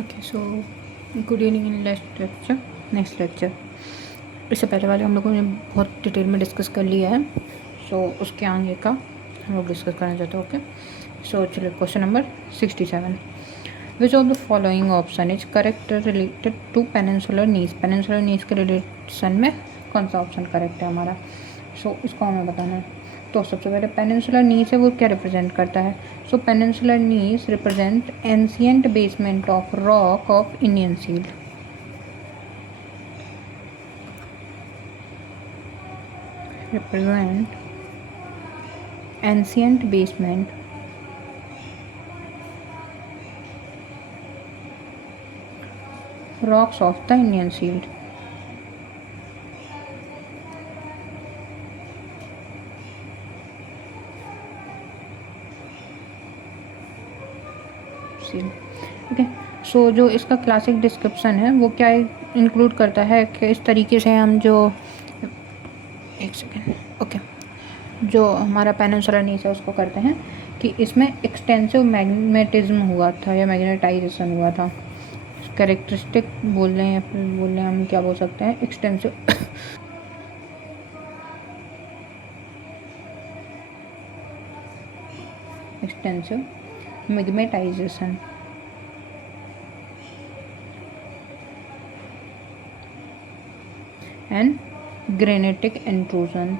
Okay, so good evening in next lecture. इससे पहले वाले हम लोगों ने बहुत डिटेल में डिस्कस कर लिया है, सो उसके आगे का हम लोग डिस्कस करना चाहते हैं। ओके, सो चलिए question number 67। Which of the following option is correct related to peninsular gneiss. Peninsular gneiss के रिलेशन में कौन सा ऑप्शन करेक्ट है हमारा, सो इसको हमें बताना है। तो सबसे पहले पेनिनसुलर नीस है वो क्या रिप्रेजेंट करता है। So peninsular gneiss represent ancient basement of rock of Indian shield. represent ancient basement rocks of the Indian Shield. Okay, so जो इसका क्लासिक डिस्क्रिप्शन है वो क्या इंक्लूड करता है कि इस तरीके से हम जो एक सेकेंड ओके जो हमारा पेनिनसुलर नीस है उसको करते हैं कि इसमें एक्सटेंसिव मैग्नेटिज्म हुआ था या मैग्नेटाइजेशन हुआ था। कैरेक्टरिस्टिक बोल रहे हैं या फिर बोल रहे हैं हम क्या बोल सकते हैं, extensive magnetization and granitic intrusion.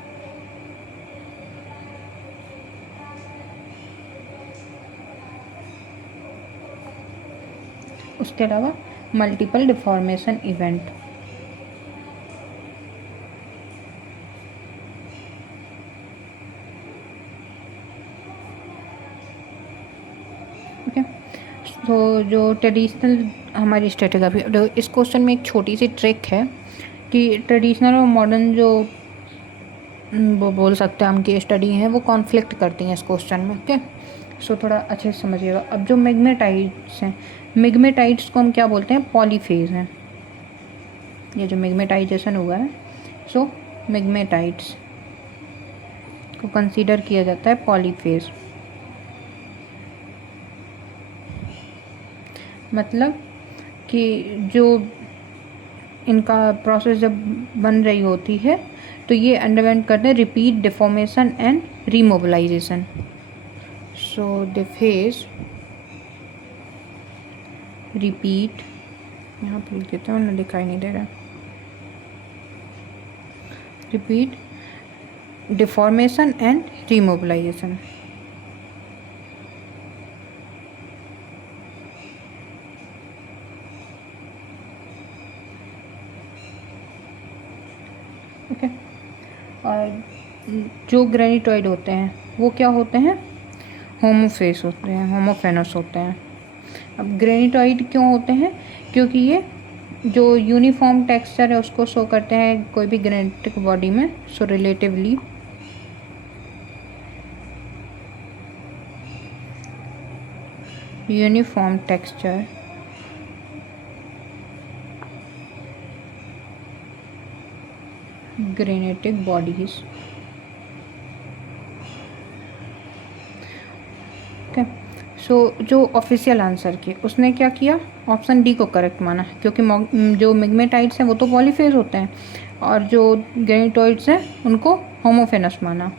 उसके अलावा मल्टीपल डिफॉर्मेशन इवेंट। ओके, तो जो ट्रेडिशनल हमारी स्ट्रेटोग्राफी, इस क्वेश्चन में एक छोटी सी ट्रिक है कि ट्रेडिशनल और मॉडर्न जो वो बोल सकते हैं हम की स्टडी है वो कॉन्फ्लिक्ट करती हैं इस क्वेश्चन में। ओके, सो थोड़ा अच्छे से समझिएगा। अब जो मैग्नेटाइट्स हैं, मैग्नेटाइट्स को हम क्या बोलते हैं, पॉलीफेज हैं। ये जो मैग्नेटाइजेशन हुआ है सो मैग्नेटाइट्स को कंसीडर किया जाता है पॉलीफेज। मतलब कि जो इनका प्रोसेस जब बन रही होती है तो ये अंडरवेंट करते हैं repeat deformation and remobilisation. So the phase repeat, यहाँ पे लिख देते हैं उन्हें दिखाई नहीं दे रहा, repeat deformation and remobilisation. Okay, और जो ग्रेनिटॉइड होते हैं वो क्या होते हैं, होमोफेस होते हैं, होमोफेनस होते हैं। अब ग्रेनिटॉइड क्यों होते हैं, क्योंकि ये जो यूनिफॉर्म टेक्सचर है उसको शो करते हैं कोई भी ग्रेनिटिक बॉडी में। So relatively uniform texture granitic bodies. Okay, so जो ऑफिशियल आंसर किया उसने क्या किया, ऑप्शन डी को करेक्ट माना, क्योंकि जो मैग्नेटाइट्स हैं वो तो पॉलीफेज होते हैं और जो ग्रेनिटॉइड्स हैं उनको होमोफेनस माना।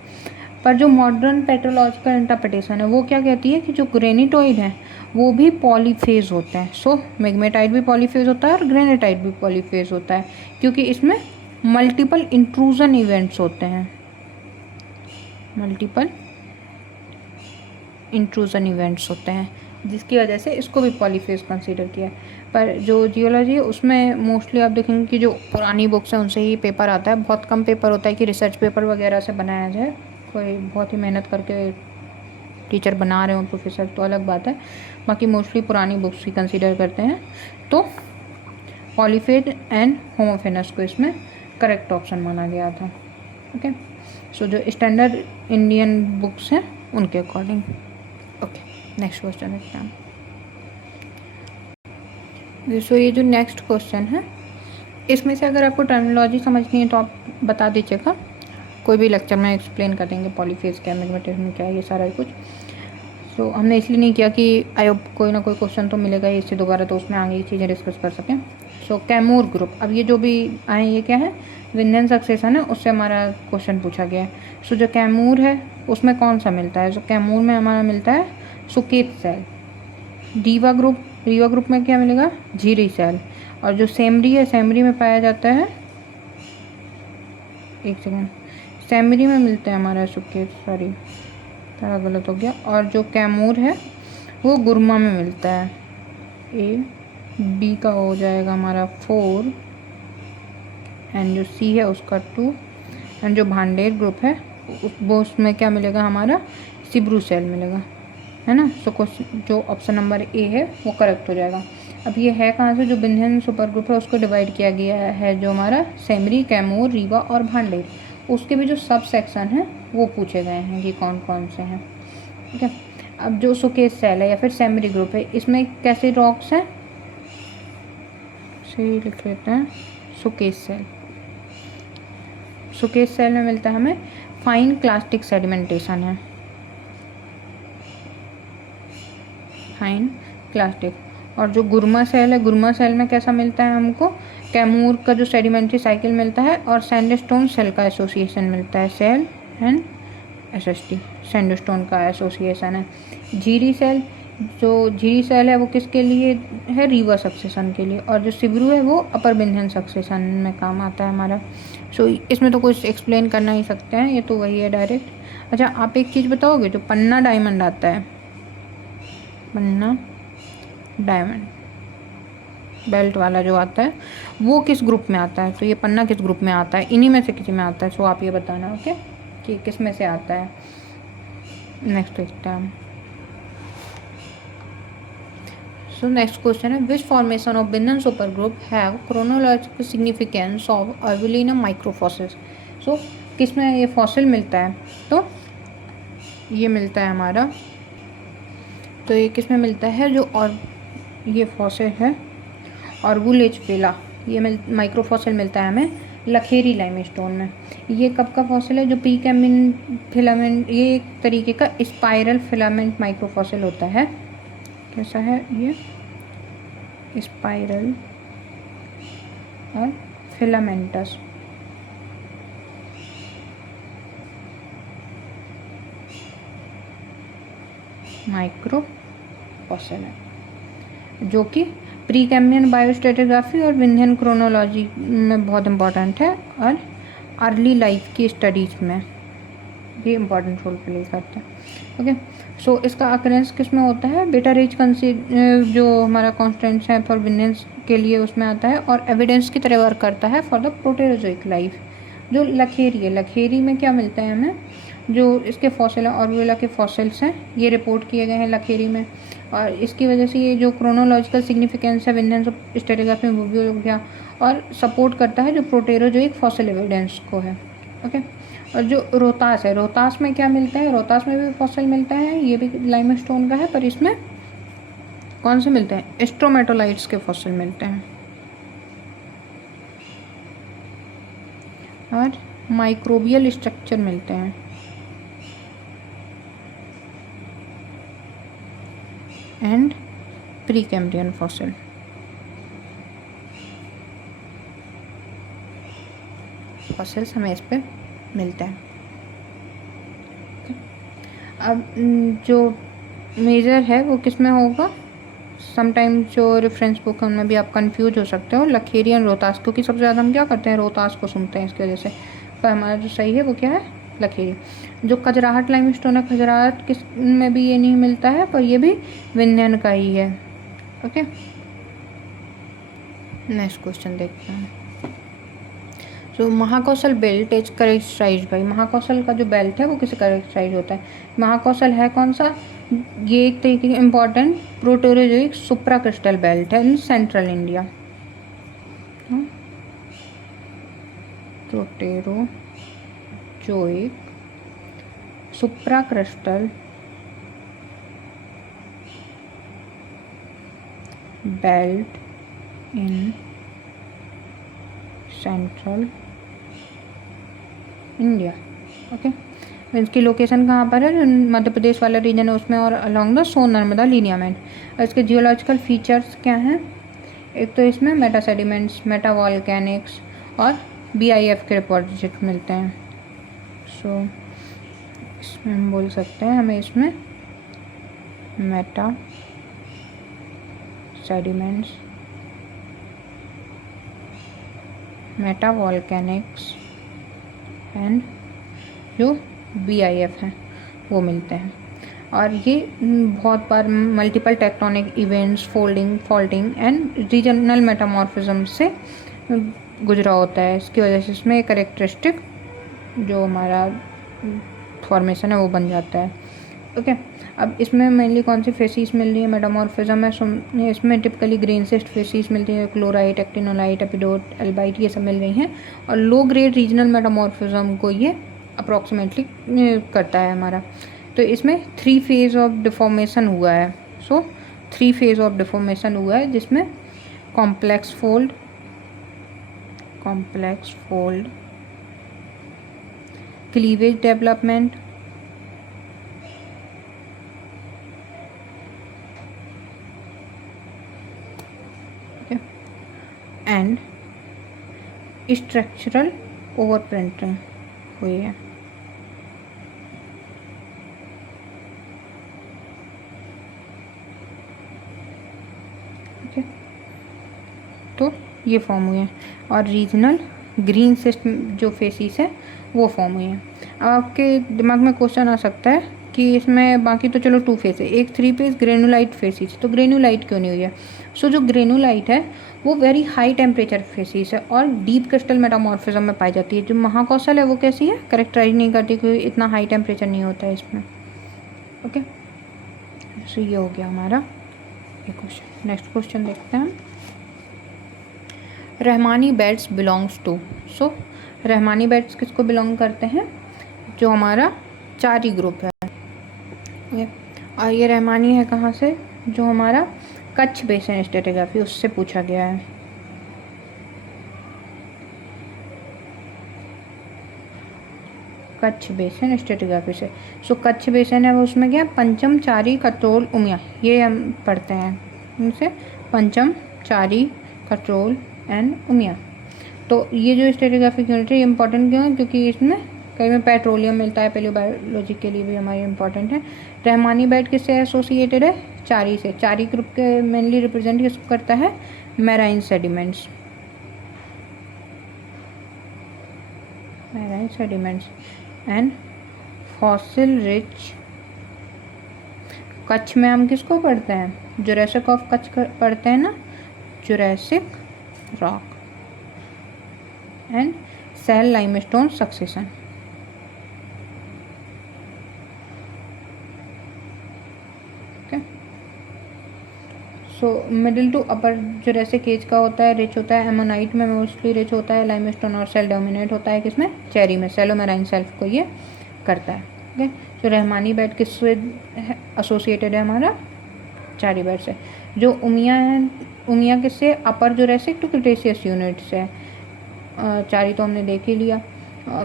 पर जो मॉडर्न पेट्रोलॉजिकल इंटरप्रिटेशन है वो क्या कहती है कि जो ग्रेनिटॉइड हैं वो भी पॉलीफेज होते हैं। सो मैग्नेटाइट भी पॉलीफेज होता है और ग्रेनिटाइट भी पॉलीफेज होता है, क्योंकि इसमें मल्टीपल इंट्रूजन इवेंट्स होते हैं, मल्टीपल इंट्रूजन इवेंट्स होते हैं, जिसकी वजह से इसको भी पॉलीफेज कंसीडर किया है। पर जो जियोलॉजी है उसमें मोस्टली आप देखेंगे कि जो पुरानी बुक्स हैं उनसे ही पेपर आता है। बहुत कम पेपर होता है कि रिसर्च पेपर वगैरह से बनाया जाए, कोई बहुत ही मेहनत करके टीचर बना रहे हो प्रोफेसर तो अलग बात है, बाकी मोस्टली पुरानी बुक्स ही कंसीडर करते हैं। तो पॉलीफेज एंड होमोफेनस को इसमें करेक्ट ऑप्शन माना गया था। ओके, सो जो स्टैंडर्ड इंडियन बुक्स हैं उनके अकॉर्डिंग। ओके, नेक्स्ट क्वेश्चन देखते हैं। सो ये जो नेक्स्ट क्वेश्चन है इसमें से अगर आपको टर्मिनोलॉजी समझनी है तो आप बता दीजिएगा, कोई भी लेक्चर में एक्सप्लेन कर देंगे पॉलीफेज क्या, मैग्नेटिज्म क्या है, ये सारा कुछ। तो हमने इसलिए नहीं किया कि आई होप कोई ना कोई क्वेश्चन तो मिलेगा ही इससे दोबारा, तो उसमें आगे ये चीज़ें डिस्कस कर सकें। सो कैमूर ग्रुप, अब ये जो भी आए ये क्या है, विंध्यन सक्सेशन है, उससे हमारा क्वेश्चन पूछा गया है। सो जो कैमूर है उसमें कौन सा मिलता है, जो कैमूर में हमारा मिलता है सुकेत सेल। रीवा ग्रुप में क्या मिलेगा, झीरी सेल। और जो सेमरी है, सेमरी में पाया जाता है, एक सेकेंड, सेमरी में मिलता है हमारा सुकेत, सॉरी थोड़ा गलत हो गया। और जो कैमूर है वो गुरमा में मिलता है। ए बी का हो जाएगा हमारा 4 एंड जो सी है उसका 2 एंड जो भांडेर ग्रुप है वो उसमें क्या मिलेगा हमारा, सिब्रू सेल मिलेगा, है ना। सो क्वेश्चन जो ऑप्शन नंबर ए है वो करेक्ट हो जाएगा। अब ये है कहाँ से, जो विंध्यन सुपर ग्रुप है उसको डिवाइड किया गया है, जो हमारा सेमरी, कैमूर, रीवा और भांडेर, उसके भी जो सब सेक्शन हैं वो पूछे गए हैं कि कौन कौन से हैं, ठीक है। अब जो सुकेत सेल है या फिर सेमरी ग्रुप है, इसमें कैसे रॉक्स हैं, सही लिख लेते हैं, सुकेत सेल। सुकेत सेल में मिलता है हमें फाइन क्लास्टिक सेडिमेंटेशन है, फाइन क्लास्टिक। और जो गुरमा सेल है, गुरमा सेल में कैसा मिलता है हमको, कैमूर का जो सेडिमेंट्री साइकिल मिलता है और सैंडस्टोन सेल का एसोसिएशन मिलता है, सेल एंड एसएसटी, सैंडस्टोन का एसोसिएशन है। झीरी सेल, जो झीरी सेल है वो किसके लिए है, रीवा सक्सेशन के लिए। और जो सिब्रू है वो अपर विंध्यन सक्सेशन में काम आता है हमारा। सो इसमें तो कुछ एक्सप्लेन करना ही सकते हैं, ये तो वही है डायरेक्ट। अच्छा आप एक चीज़ बताओगे, जो पन्ना डायमंड आता है, पन्ना डायमंड बेल्ट वाला जो आता है वो किस ग्रुप में आता है, तो ये पन्ना किस ग्रुप में आता है, इन्हीं में से किसी में आता है। सो आप ये बताना, ओके, कि किस में से आता है। नेक्स्ट देखते हैं हम। सो नेक्स्ट क्वेश्चन है, which formation of Vindhyan super group have chronological significance of arvilina microfossils. So किस में ये फॉसिल मिलता है, तो ये मिलता है हमारा, तो ये किस में मिलता है, जो और ये फॉसिल है ऑर्बुलेजपेला, ये माइक्रोफॉसिल मिलता है हमें लखेरी लाइमस्टोन में। ये कब का फॉसिल है, जो प्री कैम्बियन फिलामेंट, ये एक तरीके का स्पाइरल फिलामेंट माइक्रोफॉसिल होता है। कैसा है ये, स्पाइरल और फिलामेंटस, माइक्रोफॉसिल है, जो कि प्री कैम्बियन बायोस्ट्रेटिग्राफी और विंध्यन क्रोनोलॉजी में बहुत इंपॉर्टेंट है, और अर्ली लाइफ की स्टडीज़ में ये इंपॉर्टेंट रोल प्ले करता है, ओके। सो इसका अकरेंस किस में होता है, बेटा रिच जो हमारा कॉन्स्टेंट्स है फॉर विंध्यंस के लिए उसमें आता है, और एविडेंस की तरह वर्क करता है फॉर द प्रोटेरोजोइक लाइफ। जो लखेरी है, लखेरी में क्या मिलता है हमें, जो इसके फॉसिल ऑर्बुला के फॉसिल्स हैं ये रिपोर्ट किए गए हैं लखेरी में, और इसकी वजह से ये जो क्रोनोलॉजिकल सिग्निफिकेंस है विंध्यन स्टेरोग्राफी में वो भी हो गया, और सपोर्ट करता है जो प्रोटेरोजोइक फॉसिल एविडेंस को है, ओके। और जो रोहतास है, रोहतास में क्या मिलता है, रोहतास में भी फॉसिल मिलता है, ये भी लाइमस्टोन का है, पर इसमें कौन से मिलते हैं, स्ट्रोमेटोलाइट्स के फॉसिल मिलते हैं, और माइक्रोबियल स्ट्रक्चर मिलते हैं, and pre Cambrian fossil. Fossils हमें इस पे मिलता है। अब जो मेजर है वो किस में होगा, समटाइम्स जो रेफरेंस बुक है उनमें भी आप कंफ्यूज हो सकते हो, लखेरी एंड रोहतास, क्योंकि सबसे ज़्यादा हम क्या करते हैं, रोहतास को सुनते हैं इसकी वजह से, पर हमारा जो सही है वो क्या है, लखेरी। जो खजराहट लाइमस्टोन है, खजराहट किस में भी ये नहीं मिलता है, पर ये भी विंध्यन का ही है, ओके। नेक्स्ट क्वेश्चन देखते हैं। जो Mahakoshal belt is characterized by, Mahakoshal का जो बेल्ट है वो किसे करेक्टराइज होता है, महाकौशल है कौन सा, ये एक तरीके का इम्पॉर्टेंट प्रोटेरोजोइक सुप्रा क्रिस्टल बेल्ट है in central India, Proterozoic supra crystal belt in central India, okay. इसकी लोकेशन कहाँ पर है, जो मध्य प्रदेश वाला रीजन है उसमें, और अलॉन्ग द सोन नर्मदा लीनियामेंट। और इसके जियोलॉजिकल फीचर्स क्या हैं, एक तो इसमें मेटा सेडिमेंट्स, मेटा वॉल्केनिक्स और BIF के डिपॉजिट मिलते हैं। सो इसमें हम बोल सकते हैं, हमें इसमें meta sediments, meta volcanics and जो BIF हैं वो मिलते हैं। और ये बहुत बार multiple tectonic events, folding, faulting and regional metamorphism से गुजरा होता है। इसकी वजह से इसमें एक करेक्टरिस्टिक जो हमारा फॉर्मेशन है वो बन जाता है। ओके, अब इसमें मेनली कौन सी फेसिस मिल रही है, मेटामॉर्फिज्म है। इसमें टिपिकली ग्रेनसिस्ट फेसिस मिलती है, क्लोराइट, एक्टिनोलाइट, एपिडोट, एल्बाइट, ये सब मिल रही हैं। और लो ग्रेड रीजनल मेटामॉर्फिज्म को ये अप्रॉक्सीमेटली करता है हमारा। तो इसमें 3 फेज ऑफ डिफॉर्मेशन हुआ है। 3 फेज ऑफ डिफॉर्मेशन हुआ है, जिसमें complex fold, cleavage development, and structural overprinting हुई है। ठीक है, तो ये फॉर्म हुए हैं। और रीजनल ग्रीन सिस्ट जो फेसिस है वो फॉर्म हुई हैं। अब आपके दिमाग में क्वेश्चन आ सकता है कि इसमें बाकी तो चलो 2 फेस है, एक 3 फेस ग्रेनुलाइट फेसिस, तो ग्रेनुलाइट क्यों नहीं हुई है। सो जो ग्रेनुलाइट है वो वेरी हाई टेम्परेचर फेसिस है और डीप क्रिस्टल मेटामॉर्फिज्म में पाई जाती है। जो महाकौशल है वो कैसी है, करेक्टराइज नहीं करती, क्योंकि इतना हाई टेम्परेचर नहीं होता है इसमें। ओके, सो ये हो गया हमारा ये क्वेश्चन। नेक्स्ट क्वेश्चन देखते हैं। Rahmani beds belongs to. So Rahmani beds किसको बिलोंग करते हैं, जो हमारा चारी ग्रुप है। और ये रहमानी है कहाँ से, जो हमारा कच्छ बेसिन स्ट्रेटिग्राफी उससे पूछा गया है। कच्छ बेसिन स्ट्रेटिग्राफी से। सो कच्छ बेसिन है वो, उसमें क्या, पंचम, चारी, कटरोल, उमिया, ये हम पढ़ते हैं उनसे, पंचम, चारी, कटरोल एंड उमिया। तो ये जो स्ट्रेटिग्राफी यूनिट है ये इंपॉर्टेंट क्यों है, क्योंकि इसमें कई में पेट्रोलियम मिलता है, पैलियोबायोलॉजी के लिए भी हमारी इंपॉर्टेंट है। रहमानी बेड किससे एसोसिएटेड है, चारी से। चारी ग्रुप के मेनली रिप्रेजेंट किसको करता है, marine sediments, and fossil rich. Kutch में हम किसको पढ़ते हैं, जुरासिक ऑफ कच्छ पढ़ते हैं ना, Jurassic rock and shale limestone succession. So middle to upper Jurassic age का होता है, रिच होता है, एमोनाइट में मोस्टली रिच होता है, लाइमस्टोन और सेल डोमिनेट होता है किसमें, चेरी में। सेलोमेराइन सेल्फ को ये करता है। ओके, जो रहमानी बेड किससे एसोसिएटेड है, हमारा चारी बेड से। जो उमिया है, उमिया किससे, अपर जुरासिक टू क्रिटेशियस यूनिट से। चारी तो हमने देख ही लिया।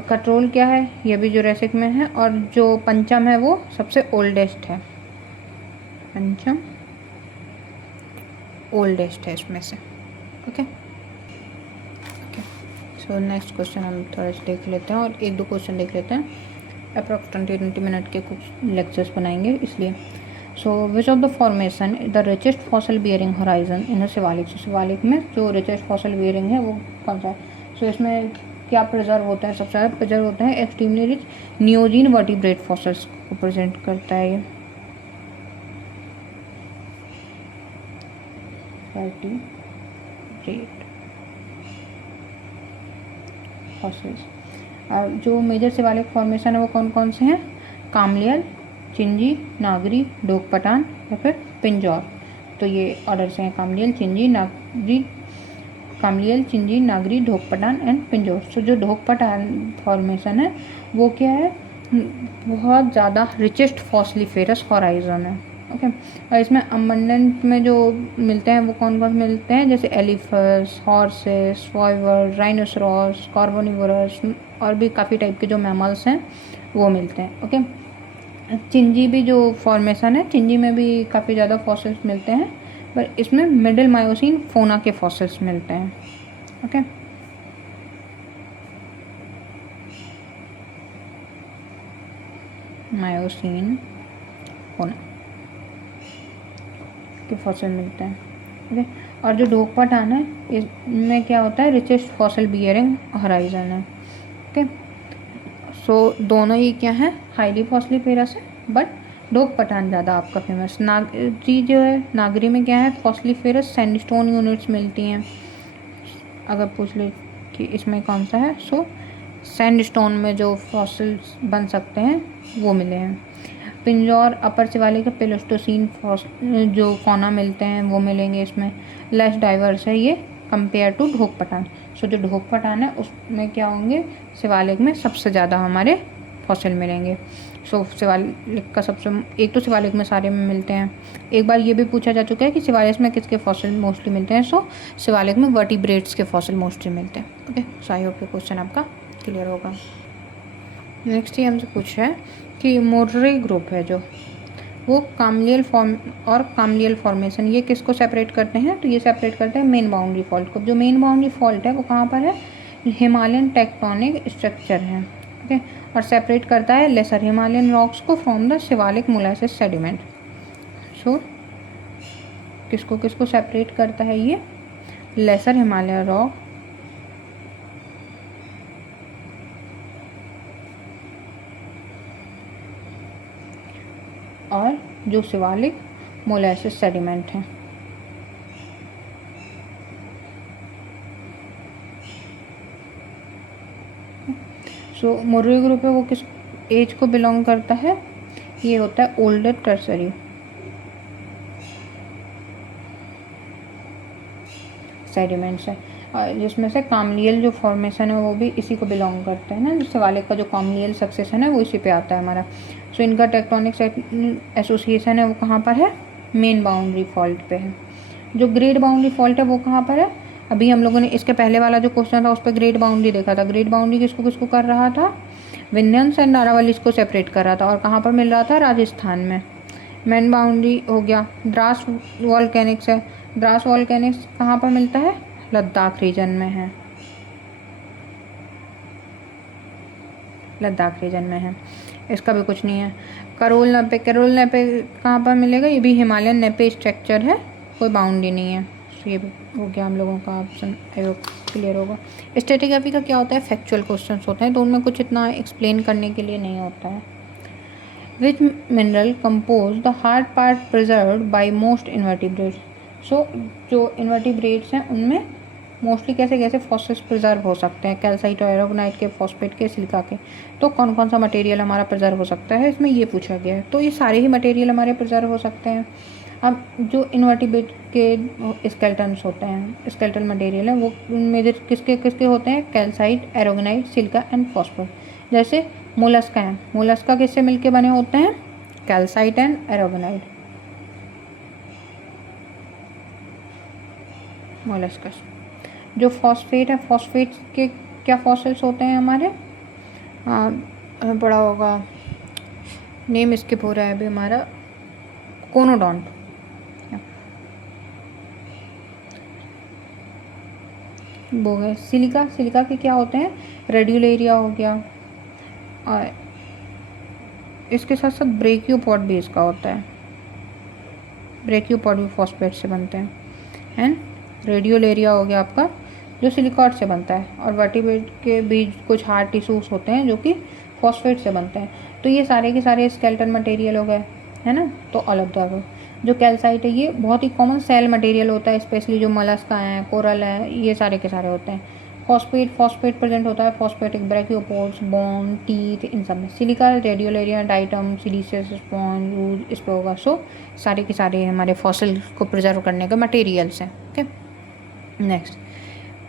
कटरोल क्या है, ये भी जुरासिक में है। और जो पंचम है वो सबसे ओल्डेस्ट है, पंचम ओल्डेस्ट है इसमें से। ओके, सो नेक्स्ट क्वेश्चन हम थोड़ा सा देख लेते हैं और 1-2 क्वेश्चन देख लेते हैं। अप्रॉक्स 20 मिनट के कुछ लेक्चर्स बनाएंगे इसलिए। So which of the formation the richest fossil bearing horizon in Siwalik. Siwalik में जो रिचेस्ट फॉसल बियरिंग है वो कौन सा है। सो इसमें क्या प्रिजर्व होता है, सबसे ज़्यादा प्रिजर्व होता है extremely rich Neogen vertebrate fossils को प्रेजेंट करता है ये वर्टिब्रेट फॉसल्स। और जो मेजर शिवालिक फॉर्मेशन है वो कौन कौन से हैं, कामलियल, चिंजी, नागरी, ढोक पठान या फिर पिंजौर। तो ये ऑर्डर से हैं, कामलियल, चिंजी, नागरी, कामलियल, चिंजी, नागरी, ढोक पठान एंड पिंजौर। सो जो ढोक पठान फॉर्मेशन है वो क्या है, बहुत ज़्यादा रिचेस्ट फॉस्लिफेरस हॉराइजन है। ओके, और इसमें अबंडेंट में जो मिलते हैं वो कौन कौन मिलते हैं, जैसे एलिफस, हॉर्सेस, वॉइवर, राइनोसरॉस, कार्बोनिवरस और भी काफ़ी टाइप के जो मैमल्स हैं वो मिलते हैं। ओके, चिंजी भी जो फॉर्मेशन है, चिंजी में भी काफ़ी ज़्यादा फॉसिल्स मिलते हैं, पर इसमें मिडिल मायोसिन फोना के फॉसिल्स मिलते हैं। ओके, मायोसिन फोना के फॉसिल मिलते हैं। ओके, और जो ढोकपाटान है इसमें क्या होता है, रिचेस्ट फॉसिल बियरिंग हराइजन है। ओके, सो दोनों ही क्या है, हाईली फॉस्लिफेरस है, बट ढोकपाटान ज़्यादा आपका फेमस। नागरी जो है, नागरी में क्या है, फॉस्लिफेरस सैंडस्टोन यूनिट्स मिलती हैं। अगर पूछ ले कि इसमें कौन सा है, सो सैंडस्टोन में जो फॉसिल्स बन सकते हैं वो मिले हैं। पिंजौर अपर शिवालिक के पेलोस्टोसिन जो फौना मिलते हैं वो मिलेंगे इसमें। लेस डाइवर्स है ये कंपेयर टू ढोकपाटान। सो जो ढोकपाटान है उसमें क्या होंगे, शिवालिक में सबसे ज़्यादा हमारे फॉसिल मिलेंगे। सो शिवालिक का सबसे, एक तो शिवालिक में सारे में मिलते हैं। एक बार ये भी पूछा जा चुका है कि शिवालिक में किसके फॉसिल मोस्टली मिलते हैं। सो शिवालिक में वर्टिब्रेट्स के फॉसिल मोस्टली मिलते हैं। ओके, सो आई होप ये क्वेश्चन आपका क्लियर होगा। नेक्स्ट ये हमसे पूछा है कि मोर्रे ग्रुप है जो, वो कामलियल फॉर्म और कामलियल फॉर्मेशन ये किसको सेपरेट करते हैं, तो ये सेपरेट करते हैं मेन बाउंड्री फॉल्ट को। जो मेन बाउंड्री फॉल्ट है वो कहाँ पर है, हिमालयन टेक्टोनिक स्ट्रक्चर है। ओके, और सेपरेट करता है लेसर हिमालयन रॉक्स को from the Siwalik molasse sediment. So किसको किसको सेपरेट करता है ये, लेसर हिमालयन रॉक और जो शिवालिक मोलासिस सेडिमेंट है। सो मोर्रे ग्रुप है वो किस एज को बिलोंग करता है, ये होता है ओल्डर टर्सरी सेडिमेंट्स है, जिसमें से कामलियल जो फॉर्मेशन है वो भी इसी को बिलोंग करता है ना। जो शिवालिक का जो कामलियल सक्सेशन है वो इसी पे आता है हमारा। सो इनका टेक्टोनिक एसोसिएशन है वो कहाँ पर है, मेन बाउंड्री फॉल्ट पे है। जो ग्रेड बाउंड्री फॉल्ट है वो कहाँ पर है, अभी हम लोगों ने इसके पहले वाला जो क्वेश्चन था उस पर ग्रेड बाउंड्री देखा था। ग्रेड बाउंड्री किसको किसको कर रहा था, विंध्यंस एंड अरावलीज को सेपरेट कर रहा था, और कहाँ पर मिल रहा था, राजस्थान में। मेन बाउंड्री हो गया द्रास वॉल्केनिक्स है। द्रास वॉल्केनिक्स कहाँ पर मिलता है, लद्दाख रीजन में है, लद्दाख रीजन में है। इसका भी कुछ नहीं है। करोल नेपे, करोल नेपे कहाँ पर मिलेगा, ये भी हिमालयन नेपे स्ट्रक्चर है, कोई बाउंड्री नहीं है। तो ये भी हो गया हम लोगों का ऑप्शन, आई होप क्लियर होगा। स्ट्रेटिग्राफी का क्या होता है, फैक्चुअल क्वेश्चंस होते हैं, तो उनमें कुछ इतना एक्सप्लेन करने के लिए नहीं होता है। Which mineral compose the hard part preserved by most invertebrates. So जो इन्वर्टिब्रेट्स हैं उनमें मोस्टली कैसे कैसे फॉस्फेट्स प्रिजर्व हो सकते हैं, कैल्साइट, एरोगनाइट के, फॉस्फेट के, सिलिका के। तो कौन कौन सा मटेरियल हमारा प्रिजर्व हो सकता है, इसमें ये पूछा गया है। तो ये सारे ही मटेरियल हमारे प्रिजर्व हो सकते हैं। अब जो इन्वर्टिब्रेट के स्केल्टन्स होते हैं, स्केल्टन मटेरियल है, वो मेजर किसके किसके होते हैं, कैल्साइट, एरोगनाइट, सिलिका एंड फॉस्फेट। जैसे मोलस्का है, मोलस्का किससे मिलके बने होते हैं, कैल्साइट एंड एरोगनाइट। मोलस्का। जो फॉस्फेट है, फॉस्फेट के क्या फॉसिल्स होते हैं हमारे, बड़ा होगा, नेम स्किप हो रहा है अभी हमारा, कोनोडोंट। वो है सिलिका, सिलिका के क्या होते हैं, रेड्यूलेरिया हो गया, और इसके साथ साथ ब्रेकियोपॉड भी इसका होता है, ब्रेकियोपॉड भी फॉस्फेट से बनते हैं। एंड रेडियोलेरिया हो गया आपका जो सिलिकॉट से बनता है, और वर्टिब्रेट के बीच कुछ हार्ड टिश्यूज होते हैं जो कि फॉस्फेट से बनते हैं। तो ये सारे के सारे स्केलेटन मटेरियल हो गए, है ना। तो ऑल ऑफ द जो कैल्साइट है ये बहुत ही कॉमन सेल मटेरियल होता है, स्पेशली जो मोलस्का है, कोरल है, ये सारे के सारे होते हैं। फॉस्फेट, फॉस्फेट प्रेजेंट होता है, फॉस्फेटिक ब्रैकियोपोड्स, बोन, टीथ, इन सब में। Silica, radiolaria, diatom, siliceous sponge, ooze, इस पे होगा। सो सारे के सारे हमारे फॉसिल को प्रिजर्व करने के मटेरियल्स हैं। Okay, next,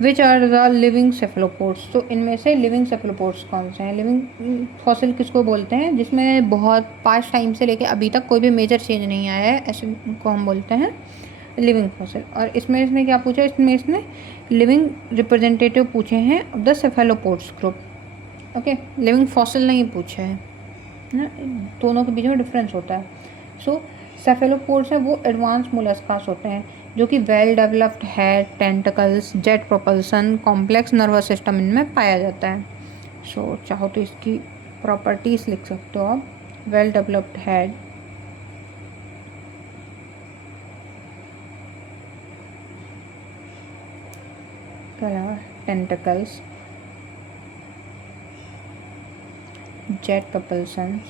which are the living cephalopods. तो इनमें से लिविंग सेफलोपोड्स कौन से हैं, लिविंग फॉसिल किसको बोलते हैं, जिसमें बहुत पास्ट टाइम से लेके अभी तक कोई भी मेजर चेंज नहीं आया है, ऐसे को हम बोलते हैं लिविंग फॉसिल। और इसमें क्या पूछा है, इसमें लिविंग रिप्रेजेंटेटिव पूछे हैं of the cephalopods group. Okay, living fossil नहीं पूछे हैं, ना, दोनों के बीच में डिफरेंस होता है। सो सेफेलोपोड्स हैं वो एडवांस मोलस्कास होते हैं जो कि well developed head, tentacles, jet propulsion, complex nervous system इनमें पाया जाता है। सो चाहो तो इसकी प्रॉपर्टीज लिख सकते हो आप। Well developed head, tentacles, jet propulsions,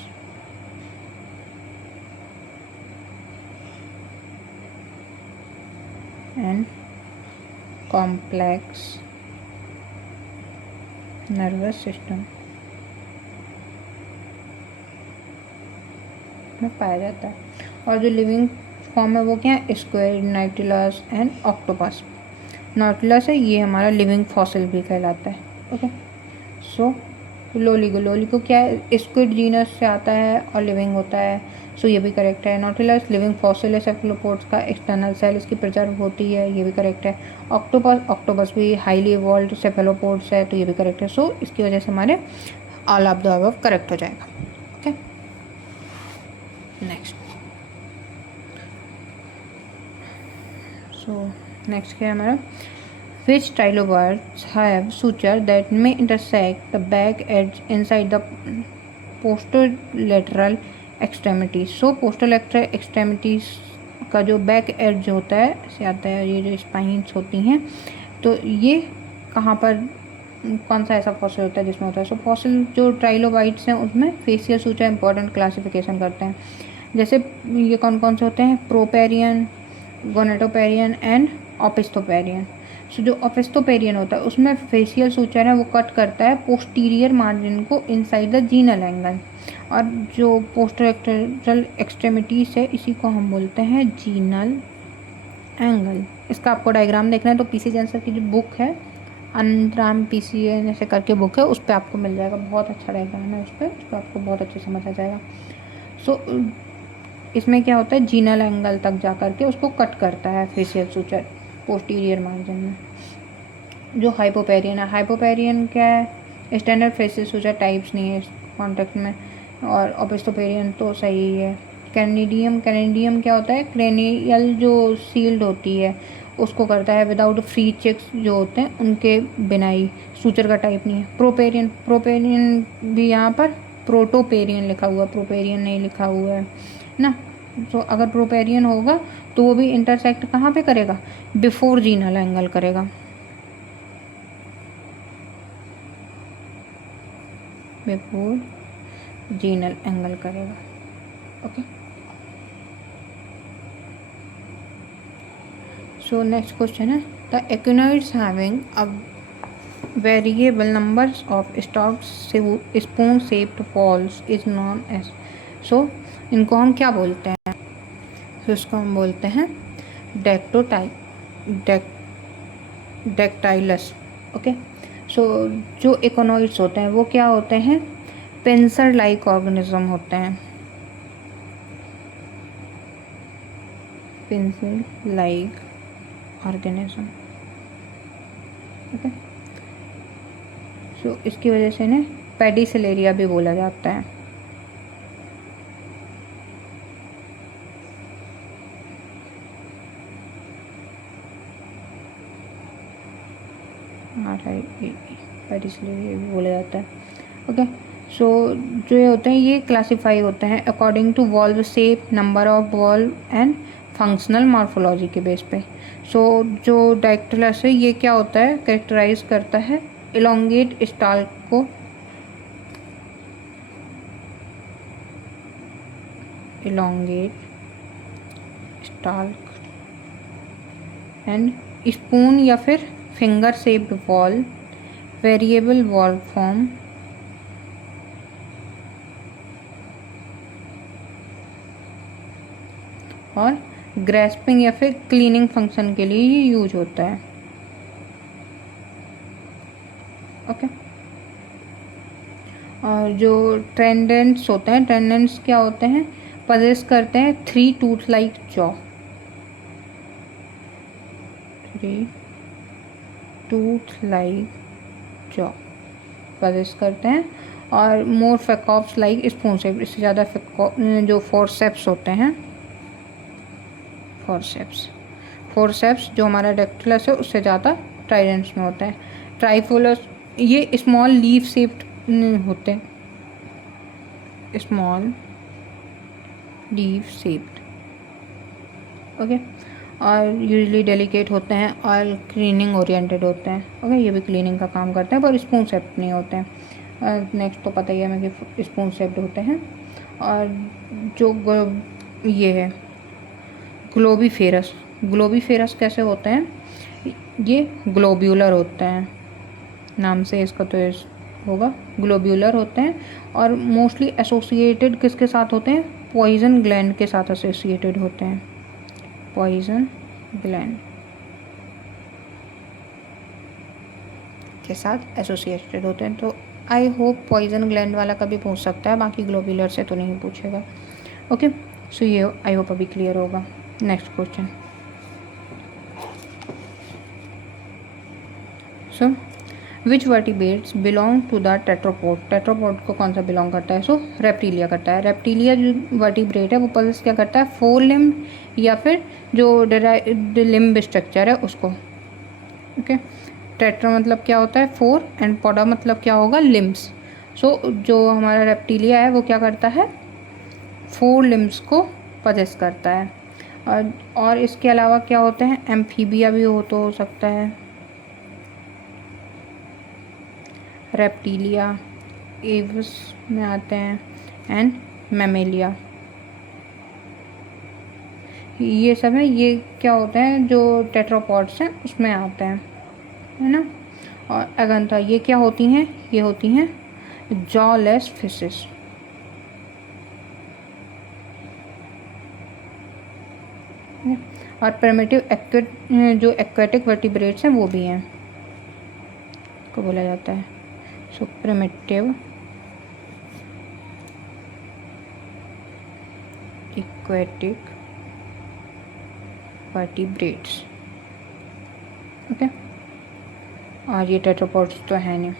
and complex nervous system में पाया जाता है। और जो लिविंग फॉर्म है वो क्या है, स्क्वेड, नाइटिलस एंड ऑक्टोपस। नाइटिलस है ये हमारा लिविंग फॉसिल भी कहलाता है। ओके, सो लोलिगो क्या है, स्क्विड जीनस से आता है और लिविंग होता है। सो ये भी करेक्ट है। नॉटिलस लिविंग फॉसिल है सेफलोपोड्स का, एक्सटर्नल सेल इसकी प्रिजर्व होती है, ये भी करेक्ट है। ऑक्टोपस भी हाईली इवॉल्व सेफलोपोड्स है, तो ये भी करेक्ट है। सो इसकी वजह से हमारे all of the above correct हो जाएगा। Okay, next. सो नेक्स्ट क्या है हमारा, which trilobites have suture that may intersect the back edge inside the posterolateral extremities. So posterolateral extremities का जो बैक एड्ज होता है से आता है, ये जो स्पाइन्स होती हैं, तो ये कहाँ पर, कौन सा ऐसा फॉसिल होता है जिसमें होता है। सो फॉसिल जो ट्राइलोबाइट्स हैं उसमें फेसियल सूचर इंपॉर्टेंट क्लासिफिकेशन करते हैं। जैसे ये कौन कौन से होते हैं, प्रोपेरियन, गोनेटोपेरियन एंड ओपिस्थोपेरियन। सो जो ओपिस्थोपेरियन होता है उसमें फेशियल सूचर है वो कट करता है पोस्टीरियर मार्जिन को इनसाइड द जीनल एंगल, और जो पोस्टरेक्टरल एक्सट्रीमिटीज है इसी को हम बोलते हैं जीनल एंगल। इसका आपको डायग्राम देखना है तो पीसी जैनसर की जो बुक है, अंतराम पीसी ऐसे करके बुक है, उस पर आपको मिल जाएगा। बहुत अच्छा डायग्राम है उस पर, उसको आपको बहुत अच्छे समझ आ जाएगा। सो इसमें क्या होता है, जीनल एंगल तक जा कर के उसको कट करता है फेशियल सूचर पोस्टीरियर मार्जिन में। जो हाइपोपेरियन है, हाइपोपेरियन क्या है, स्टैंडर्ड फेशियल सूचर टाइप्स नहीं है इस कॉन्टेक्ट में, और ओपिस्थोपेरियन तो सही है। कैनेडियम क्या होता है, क्रेनियल जो सील्ड होती है उसको करता है, विदाउट फ्री चेक्स जो होते हैं उनके बिना ही, सूचर का टाइप नहीं है। प्रोपेरियन भी यहाँ पर प्रोटोपेरियन लिखा हुआ, प्रोपेरियन नहीं लिखा हुआ है ना। तो अगर प्रोपेरियन होगा तो वो भी इंटरसेक्ट कहाँ पे करेगा, बिफोर जीनल एंगल करेगा, बिफोर जीनल एंगल करेगा। ओके, सो नेक्स्ट क्वेश्चन है, the echinoids having a variable numbers of stalks spoon shaped balls is known as. So इनको हम क्या बोलते हैं, तो इसको हम बोलते हैं डेक्टाइलस। ओके, सो जो इकोनॉइड्स होते हैं वो क्या होते हैं, पेंसर लाइक ऑर्गेनिज्म होते हैं, पेंसिल लाइक ऑर्गेनिज्म। ओके, सो इसकी वजह से इन्हें पेडिसिलेरिया भी बोला जाता है। पेडिसिलेरिया भी बोला जाता है। ओके, सो जो ये होते हैं ये क्लासीफाई होते हैं according to valve shape, number of valve and functional morphology के बेस पे। सो जो डायक्टिलस है ये क्या होता है, कैरेक्टराइज करता है इलोंगेट स्टाल्क को, इलोंगेट स्टाल्क एंड स्पून या फिर finger shaped wall, variable wall form, और ग्रेस्पिंग या फिर क्लीनिंग फंक्शन के लिए ये यूज होता है। ओके, और जो ट्रेंडेंट्स होते हैं, ट्रेंडेंट्स क्या होते हैं, पजेस करते हैं 3 tooth like jaw, 3 tooth like jaw possess करते हैं, और मोर फैकॉप्स लाइक स्पून शेप, इससे ज़्यादा जो फोरसेप्स होते हैं, फोरसेप्स जो हमारा डेक्टिलस है उससे ज़्यादा ट्राइडेंट्स में होता है। ट्राइफोलस ये स्मॉल लीफ शेप्ड होते हैं, स्मॉल लीफ शेप्ड, ओके। और यूजली डेलिकेट होते हैं और क्लीनिंग ओरिएंटेड होते हैं, ओके। ये भी क्लीनिंग का काम करते हैं पर स्पून शेप्ड नहीं होते हैं। नेक्स्ट तो पता ही है हमें कि स्पून शेप्ड होते हैं। और जो ये है ग्लोबीफेरस कैसे होते हैं, ये ग्लोब्यूलर होते हैं, नाम से इसका तो होगा, ग्लोब्यूलर होते हैं। और मोस्टली एसोसिएटेड किसके साथ होते हैं, पॉइजन ग्लैंड के साथ एसोसिएटेड होते हैं, पॉइजन ग्लैंड के साथ एसोसिएटेड होते हैं। तो आई होप पॉइजन ग्लैंड वाला कभी पूछ सकता है, बाकी ग्लोब्यूलर से तो नहीं पूछेगा, ओके। सो ये आई होप अभी क्लियर होगा। Next question, so which vertebrates belong to the tetrapod, tetrapod को कौन सा बिलोंग करता है, सो रेप्टिलिया करता है। रेप्टिलिया जो वर्टिब्रेट है वो पल्स क्या करता है, फोर लिम्ब या फिर जो लिम्ब स्ट्रक्चर है उसको, ओके। टेट्रा मतलब क्या होता है, फोर, एंड पोडा मतलब क्या होगा, लिम्ब्स। सो जो हमारा रेप्टिलिया है वो क्या करता है, फोर लिम्ब्स को पजेस करता है। और इसके अलावा क्या होते हैं, एम्फीबिया भी हो सकता है, रेप्टिलिया, एविस में आते हैं, एंड मैमेलिया, ये सब है। ये क्या होते हैं, जो टेट्रापॉड्स हैं उसमें आते हैं, है ना। और अगंथा ये क्या होती हैं, ये होती हैं जॉलेस फिशेस, और प्रिमिटिव जो एक्वेटिक वर्टिब्रेट्स हैं वो भी हैं, को बोला जाता है सो प्रिमिटिव एक्वेटिक वर्टिब्रेट्स, ओके। और ये टेट्रापॉड्स तो है नहीं।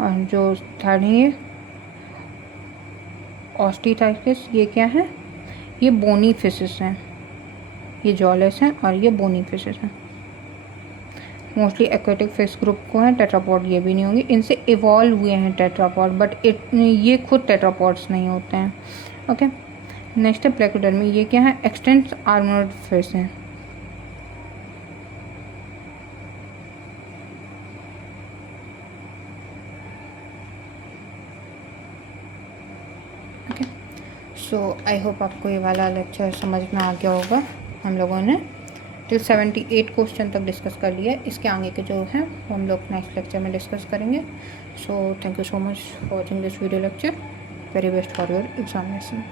और जो थर्ड है ये ऑस्टिथाइकिस, ये क्या है, ये बोनी फिशेस हैं, ये जॉलेस हैं और ये बोनी फिशेस हैं। मोस्टली एक्वेटिक फिश ग्रुप को है, टेट्रापॉड ये भी नहीं होंगे, इनसे इवॉल्व हुए हैं टेट्रापॉड, बट ये खुद टेट्रापॉड्स नहीं होते हैं, ओके। नेक्स्ट है प्लेकोडर्मी, ये क्या है, एक्सटेंस आर्मर्ड फिश हैं, ओके। सो आई होप आपको ये वाला लेक्चर समझ में आ गया होगा। हम लोगों ने टिल 78 क्वेश्चन तक डिस्कस कर लिया है, इसके आगे के जो हैं वो हम लोग नेक्स्ट लेक्चर में डिस्कस करेंगे। So thank you so much for watching this video lecture, very best for your examination.